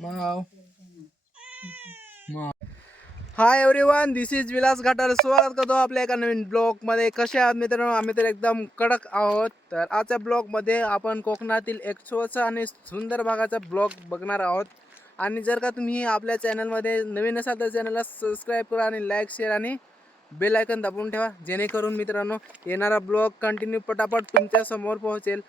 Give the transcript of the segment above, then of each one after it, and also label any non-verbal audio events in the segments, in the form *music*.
माव hi everyone this is Vilas Ghatar स्वागत करतो आपल्या एका नवीन ब्लॉगमध्ये कसे आहात मित्रांनो? आम्ही तर एकदम कडक आहोत. तर आजच्या ब्लॉगमध्ये आपण कोकणातील एक स्वच्छ आणि सुंदर भागाचा ब्लॉग बघणार आहोत. आणि जर का तुम्ही आपल्या चॅनलमध्ये नवीन असाल तर चॅनलला सबस्क्राईब करा आणि लाईक शेअर आणि बेल आयकन दाबून ठेवा. जेणेकरून मित्रांनो येणारा ब्लॉग कंटिन्यू पटापट तुमच्यासमोर पोहोचेल.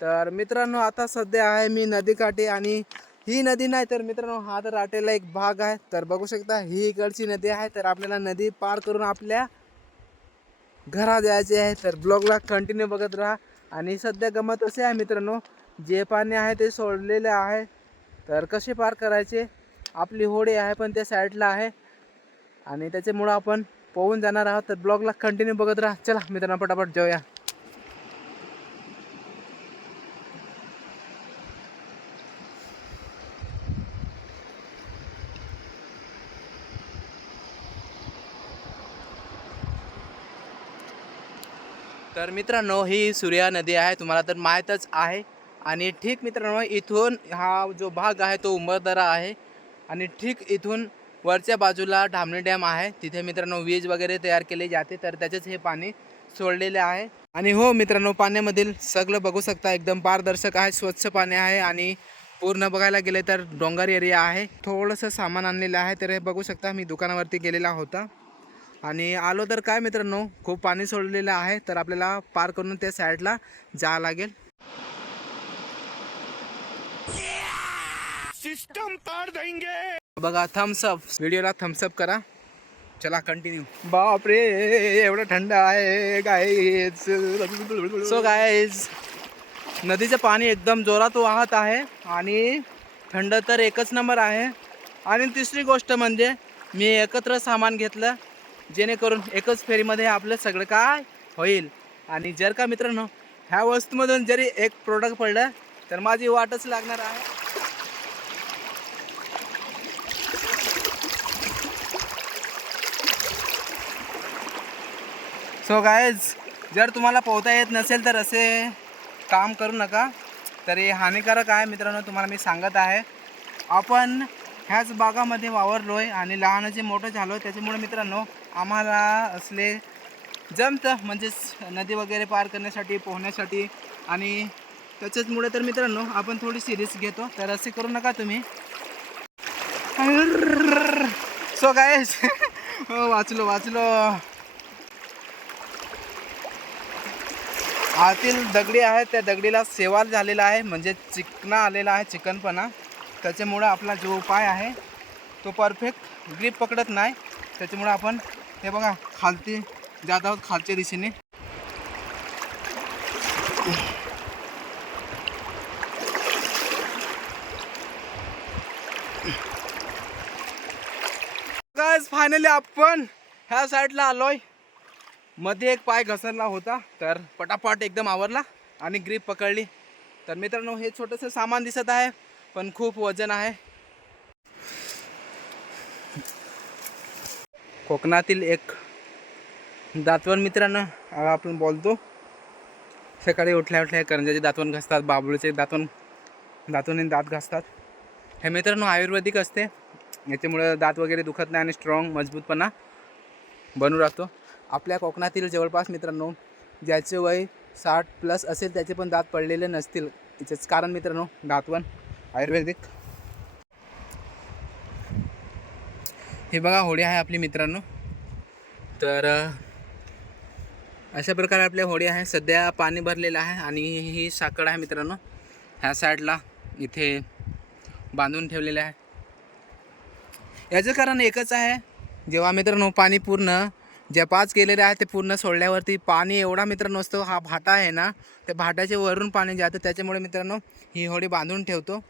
तर मित्रांनो आता सध्या आहे मी नदीकाठी आणि ही नदी नाही तर मित्रांनो हा तर राटेला एक भाग आहे. तर बघू शकता ही इकडची नदी आहे. तर आपल्याला नदी पार करून आपल्या घरा जायचे आहे. तर ब्लॉगला कंटिन्यू बघत राहा. आणि सध्या गमत असे आहे मित्रांनो जे पाणी आहे ते सोडलेले आहे. तर कसे पार करायचे? आपली होडी आहे पण त्या साईडला आहे. आणि त्याच्यामुळं आपण पोहून जाणार आहोत. तर ब्लॉगला कंटिन्यू बघत राहा. चला मित्रांनो पटापट जाऊया. तर मित्रांनो ही सूर्या नदी आहे तुम्हाला तर माहीतच आहे. आणि ठीक मित्रांनो इथून हा जो भाग आहे तो उंबरदरा आहे. आणि ठीक इथून वरच्या बाजूला ढामणी डॅम आहे. तिथे मित्रांनो वीज वगैरे तयार केली जाते तर त्याचेच हे पाणी सोडलेले आहे. आणि हो मित्रांनो पाण्यामधील सगळं बघू शकता एकदम पारदर्शक आहे स्वच्छ पाणी आहे. आणि पूर्ण बघायला गेले तर डोंगर एरिया आहे. थोडंसं सामान आणलेलं आहे तर हे बघू शकता मी दुकानावरती गेलेला होता. आणि आलो तर काय मित्रांनो? खूप पाणी सोडलेलं आहे तर आपल्याला पार करून त्या साईडला जावं लागेल. बघा थम्सअप व्हिडिओला थम्सअप करा. चला कंटिन्यू बापरे एवढं थंड आहे गाईज सो गाईज नदीचं पाणी एकदम जोरात वाहत आहे आणि थंड तर एकच नंबर आहे. आणि तिसरी गोष्ट म्हणजे मी एकत्र सामान घेतलं. जेणेकरून एकच फेरीमध्ये आपलं सगळं काय होईल. आणि जर का मित्रांनो ह्या वस्तूमधून जरी एक प्रोडक्ट पडलं तर माझी वाटच लागणार आहे. सो गायज जर तुम्हाला पोहता येत नसेल तर असे काम करू नका. तर हे हानिकारक आहे मित्रांनो तुम्हाला मी सांगत आहे. आपण ह्याच बागामध्ये वावरलो आहे आणि लहानाचे मोठं झालो आहे त्याच्यामुळे मित्रांनो आम्हाला असले जमतं म्हणजेच नदी वगैरे पार करण्यासाठी पोहण्यासाठी आणि त्याच्याचमुळे तर मित्रांनो आपण थोडी सिरीज घेतो. तर असे करू नका तुम्ही. सो काय *laughs* हो वाचलो वाचलो. आतील दगडी आहे त्या दगडीला सेवाल झालेला आहे म्हणजे चिकना आलेला आहे चिकनपणा. त्याच्यामुळं आपला जो पाय आहे तो परफेक्ट ग्रीप पकडत नाही. त्याच्यामुळे आपण हे बघा खालती जात आहोत खालच्या दिशेने. फायनली आपण ह्या साईडला आलोय. मध्ये एक पाय घसरला होता तर पटापट एकदम आवरला आणि ग्रीप पकडली. तर मित्रांनो हे छोटंसं सामान दिसत आहे पण खूप वजन आहे. कोकणातील एक दातवण मित्रांनो आपण बोलतो. सकाळी उठल्या उठल्या करंजाचे दातवण घासतात बाबळूचे दातवण दातून दात घासतात. हे मित्रांनो आयुर्वेदिक असते. याच्यामुळं दात वगैरे दुखत नाही आणि स्ट्रॉंग मजबूतपणा बनू राहतो. आपल्या कोकणातील जवळपास मित्रांनो ज्याचे वय साठ प्लस असेल त्याचे पण दात पडलेले नसतील. याचंच कारण मित्रांनो दातवण आयुर्वेदिक. हे बघा होडी आहे आपली मित्रांनो. तर अशा प्रकारे आपल्या होडी आहे. सध्या पाणी भरलेलं आहे आणि ही साकड आहे मित्रांनो. ह्या साईडला इथे बांधून ठेवलेलं आहे. याचं कारण एकच आहे जेव्हा मित्रांनो पाणी पूर्ण ज्या पाच केलेले आहे ते पूर्ण सोडल्यावरती पाणी एवढा मित्रांनो असतो हा भाटा आहे ना त्या भाटाच्या वरून पाणी जातं. त्याच्यामुळे मित्रांनो ही होडी बांधून ठेवतो.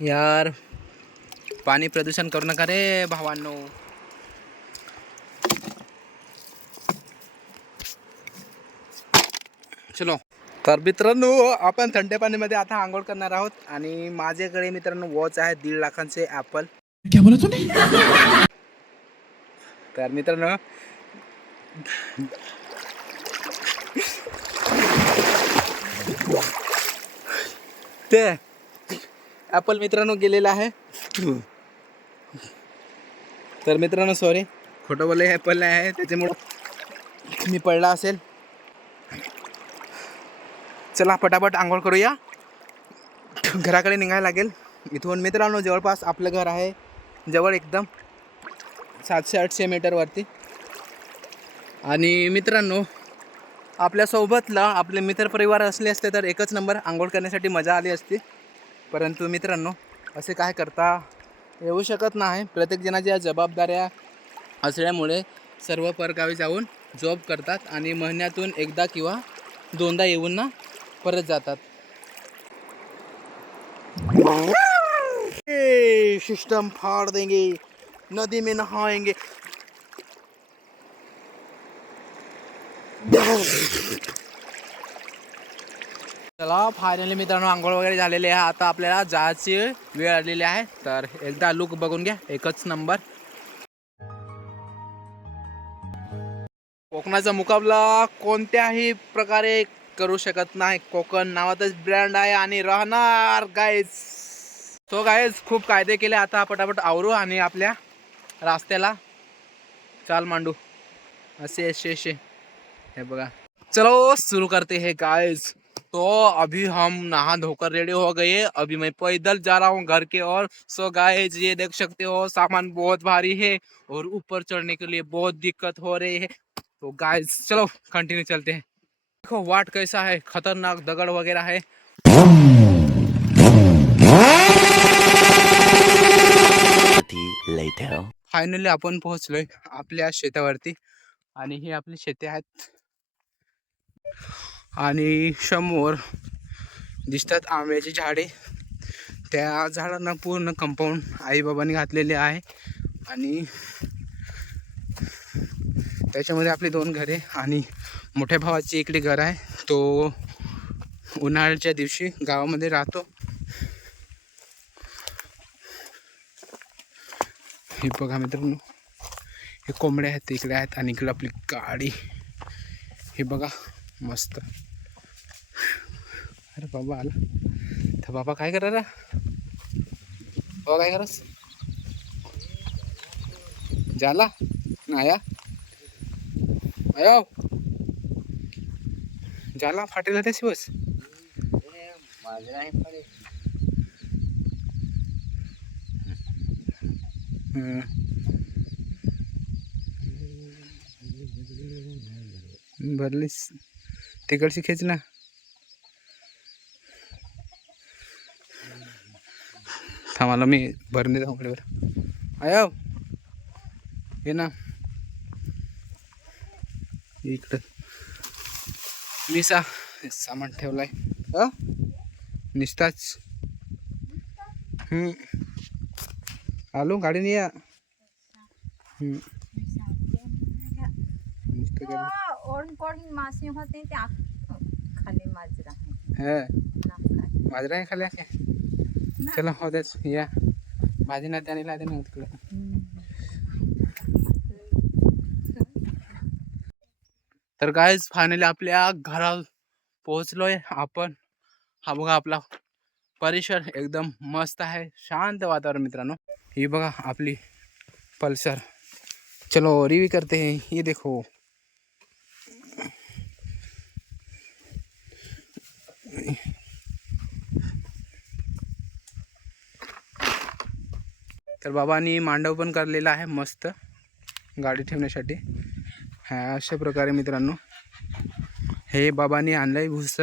यार पाणी प्रदूषण करू नका रे भावांनो. चलो. तर मित्रांनो आपण थंड पाणीमध्ये आता आंघोळ करणार आहोत आणि माझ्याकडे मित्रांनो वॉच आहे दीड लाखांचे ॲपल तर मित्रांनो ते ॲपल मित्रांनो गेलेला आहे. तर मित्रांनो सॉरी खोटं बोलले हे पडलं आहे त्याच्यामुळं मी पडला असेल. चला पटापट आंघोळ करूया. घराकडे निघायला लागेल. इथून मित्रांनो जवळपास आपलं घर आहे. जवळ एकदम सातशे आठशे मीटरवरती आणि मित्रांनो आपल्यासोबतला आपले मित्र परिवार असले असते तर एकच नंबर आंघोळ करण्यासाठी मजा आली असती. परंतु मित्रांनो असे काय करता येऊ शकत नाही. प्रत्येक जणाच्या जबाबदाऱ्या असल्यामुळे सर्व परगावी जाऊन जॉब करतात आणि महिन्यातून एकदा किंवा दोनदा येऊन ना परत जातात. सिस्टम फाड़ देंगे. नदी में नहाएंगे. चला फायनली मित्रांनो आंघोळ वगैरे झालेली आहे. आता आपल्याला जायची वेळ आलेली आहे. तर एकदा लुक बघून घ्या. एकच नंबर कोकणाचा मुकाबला कोणत्याही प्रकारे करू शकत नाही. कोकण नावातच ब्रँड आहे आणि राहणार गायज तो गायज खूप कायदे केले. आता पटापट आवरू आणि आपल्या रास्त्याला. चाल मांडू. असे असे असे. हे बघा. चलो सुरू करते हे गाईज तो अभी हम नहा धोकर रेडी हो गए। अभी मैं पैदल जा रहा हूँ घर के और सो गाइस ये देख सकते हो सामान बहुत भारी है और ऊपर चढ़ने के लिए बहुत दिक्कत हो रही है। तो गाइस चलो कंटिन्यू चलते हैं। देखो वाट कैसा है खतरनाक दगड़ वगैरह है. फायनली आपण पोहोचलोय आपल्या शेतावरती। आणि ही आपली शेती आहेत। आणि समोर दिसतात आंब्याची झाडे. त्या झाडांना पूर्ण कंपाऊंड आईबाबांनी घातलेले आहे. आणि त्याच्यामध्ये आपली दोन घरे आणि मोठ्या भावाची इकडे घर आहे. तो उन्हाळ्याच्या दिवशी गावामध्ये राहतो. हे बघा मित्रांनो हे कोंबड्या आहेत इकडे आहेत आणि इकडे आपली गाडी. हे बघा मस्त. अरे बाबा आला. तर बाबा काय करा बाबा काय करस झाला आया आयो हो. झाला फाटेल त्याची बस. भरलीस. तिकडची खेच ना. थांबाला मी भरून देतो कडेवर आयो ये ना. इकडं. मी सा सामान ठेवलाय. अ निसताच. हम्म. आलो गाडीने या. पडून मासे होते खाली माजरा हा. नाकात. माझ्या नाही खाल्या काय चला हो द्याच या. भाजी ना त्याने लागते ना तिकडं. तर गायच फायनली आपल्या घरा पोहोचलोय आपण. हा बघा आपला परिसर एकदम मस्त आहे. शांत वातावरण मित्रांनो. ही बघा आपली पल्सर. चलो रिव्यू करते हैं. ये देखो. तर बाबांनी मांडव पण काढलेला आहे मस्त गाडी ठेवण्यासाठी. ह्या अशा प्रकारे मित्रांनो हे बाबांनी आणलंय भुस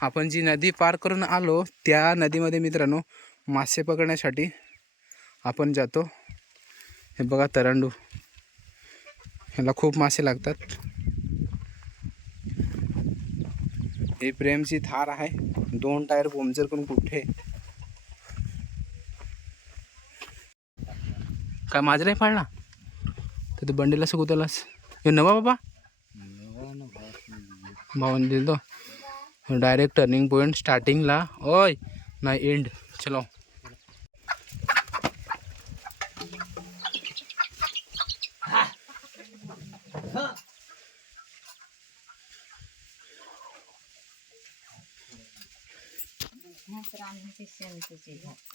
आपण जी नदी पार करून आलो त्या नदीमध्ये मित्रांनो मासे पकडण्यासाठी आपण जातो. हे बघा तरंडू. ह्याला खूप मासे लागतात. ही प्रेमची थार आहे. दोन टायर पंक्चर करून कुठे? काय माझं नाही पाळला तर ते बंडीला सुकवतालास हे नवा बाबा? भावाने दिल तो डायरेक्ट टर्निंग पॉईंट स्टार्टिंगला ओय नाही एंड चलो.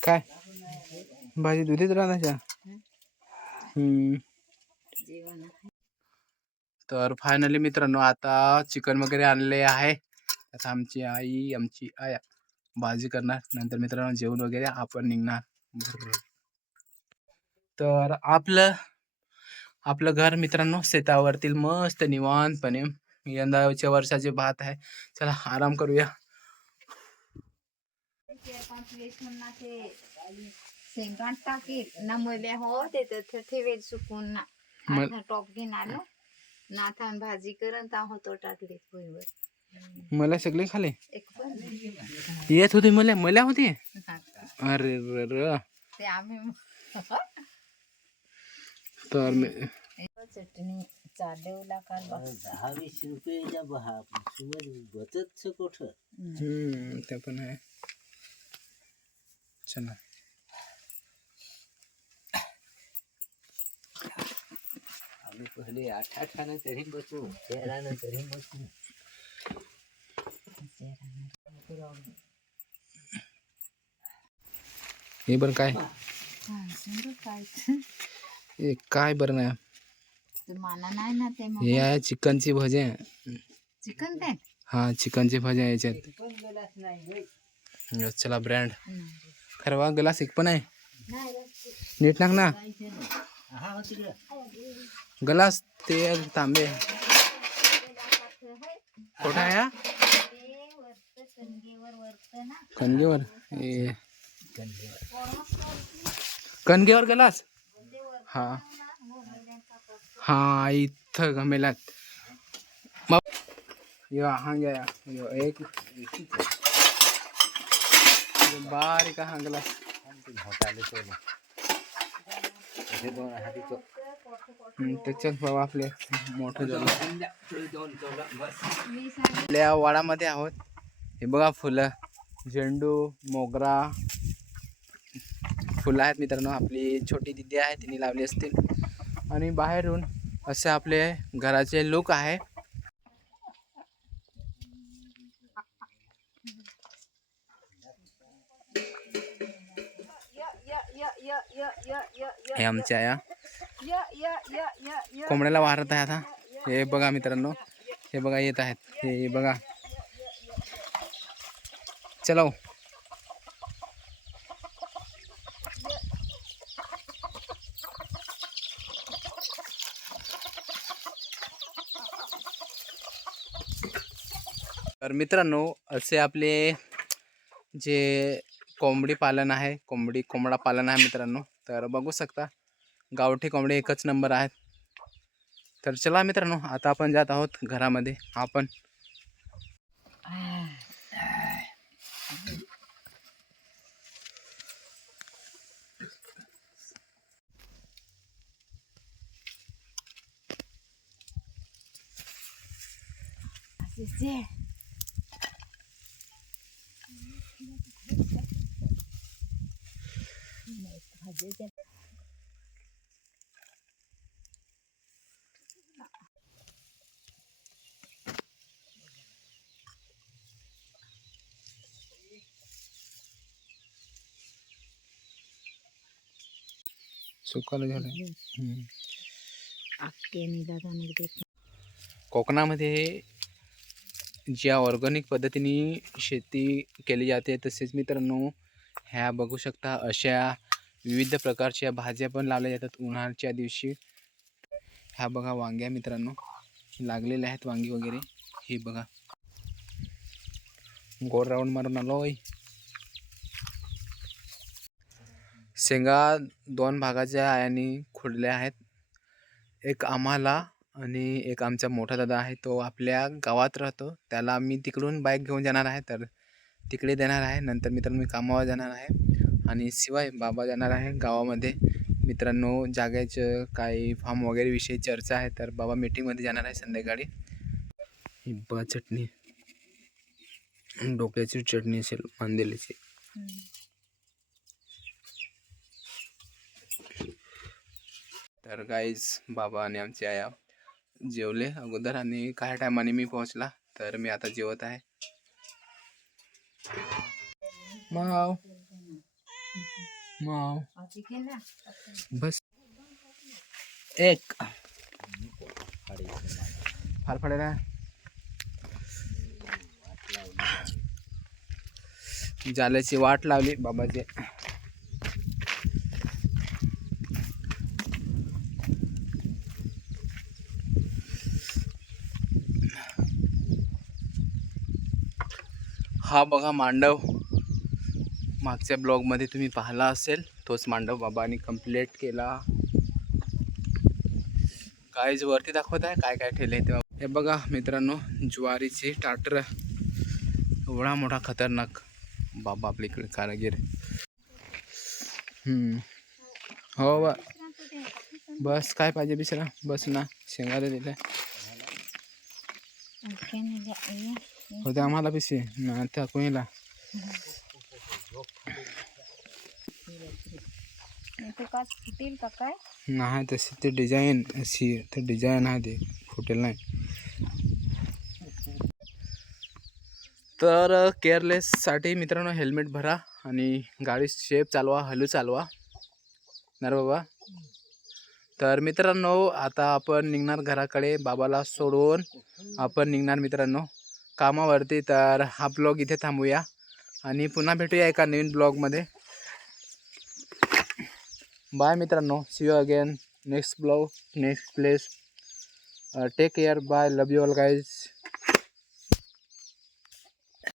काय? भाजी दुधीच राहण्याच्या. तर फायनली मित्रांनो आता चिकन वगैरे आणले आहे. आता आमची आई आमची आया भाजी करणार. नंतर मित्रांनो जेवण वगैरे आपण निघणार. तर आपलं आपलं घर मित्रांनो शेतावरतील मस्त निवांतपणे यंदाच्या वर्षाचे भात आहे. चला आराम करूया. शेंगात टाकीत ना मले हो ते तर ठेवेल सुकून. ना आता टॉप घेऊन आलो. नाथान भाजी करन ता होतो टाकले पोईवर मला सगळे खाले? एक पण येत होते मला? मला होते. अरे र र. ते आम्ही तर मी चटणी चालवला काल बघ. दहा वीस रुपयाच्या बहा समज बचत कुठं? हम्म ते पण आहे. चला. पहिले आठ आठानं तरी बसू तेरानं तरी बसू. हे बरं काय? हा, सुंदर काय हे काय बरं नाही? ते माना नाही ना ते मग हे आहे चिकनची भजी. आहे. चिकन हा चिकनची भजी आहे याच्यात. चला ब्रँड. खरं वा ग्लास एक पण आहे? नाही नीट टाक ना? ग्लास ते तांबे. कुठं आहे हा? ते वरतं कणगेवर वरतं ना कणगेवर ग्लास हा. हा इथं घमेलात. मग यो हा घ्या यो. एक. बारीक हा ग्लास त्याच्यात बाबा आपले मोठं झालं आपल्या वाडामध्ये आहोत. हे बघा फुलं. झेंडू मोगरा. फुलं आहेत मित्रांनो. आपली छोटी दिदी आहे तिने लावली असतील. आणि बाहेरून असे आपले घराचे लुक आहे. हे आमच्या या कोंबड्याला वारत आहे आता. हे बघा मित्रांनो. हे बघा येत आहेत. हे बघा. चलो हो. तर मित्रांनो असे आपले जे कोंबडी पालन आहे कोंबडी कोंबडा पालन आहे मित्रांनो तर बघू शकता. गावठी कोंबडी एकच नंबर आहेत. तर चला मित्रांनो आता आपण जात आहोत घरामध्ये. आपण सुकालं झालं कोकणामध्ये ज्या ऑर्गॅनिक पद्धतीने शेती केली जाते तसेच मित्रांनो ह्या बघू शकता अशा विविध प्रकारच्या भाज्या पण लावल्या जातात उन्हाळ्याच्या दिवशी. ह्या बघा वांग्या मित्रांनो लागलेल्या आहेत वांगी वगैरे. हे बघा. गोल राऊंड मारून आलो होय शेंगा दोन भागाच्या आणि खुडल्या आहेत. एक आम्हाला आणि एक आमचा मोठा दादा आहे तो आपल्या गावात राहतो. त्याला मी तिकडून बाईक घेऊन जाणार आहे तर तिकडे देणार आहे. नंतर मित्रांनो मी कामावर जाणार आहे आणि शिवाय बाबा जाणार आहे गावामध्ये. मित्रांनो जाग्याचं काही फार्म वगैरे विषयी चर्चा आहे तर बाबा मीटिंगमध्ये जाणार आहे संध्याकाळी. ब चटणी. डोक्याची चटणी असेल मांदेलीची तर गाईज बाबा आणि आमची आया जेवले. अगोदर आणि काही टायमाने मी पोहोचला तर मी आता जेवत आहे. माव. माव. बस. एक. फार फाडायला जाल्याची वाट लावली बाबाचे हा बघा मांडव. मागच्या ब्लॉगमध्ये तुम्ही पाहिला असेल तोच मांडव बाबांनी कंप्लीट केला. काहीच वरती दाखवत आहे काय काय ठेवले तेव्हा हे बघा मित्रांनो ज्वारीची टाटर. एवढा मोठा खतरनाक बाबा आपल्याकडे कारागीर. हो बा. बस काय पाहिजे बिसरा? बस ना शेंगा दिलं होते आम्हाला पिसे. ना त्या कोणीला? इथे का फुटेल का काय? नाही तशी ते डिझाईन अशी ते डिझाईन आहे ते. फुटेल नाही. तर केअरलेससाठी मित्रांनो हेल्मेट भरा आणि गाडी शेप चालवा हलू चालवा. ना रे बाबा? तर मित्रांनो आता आपण निघणार घराकडे बाबाला सोडून आपण निघणार मित्रांनो. कामावरती तर हा ब्लॉग इथे थांबूया. आणि पुन्हा भेटूया एका नवीन ब्लॉगमध्ये. बाय मित्रांनो. See you again next blog next place take care bye love you all guys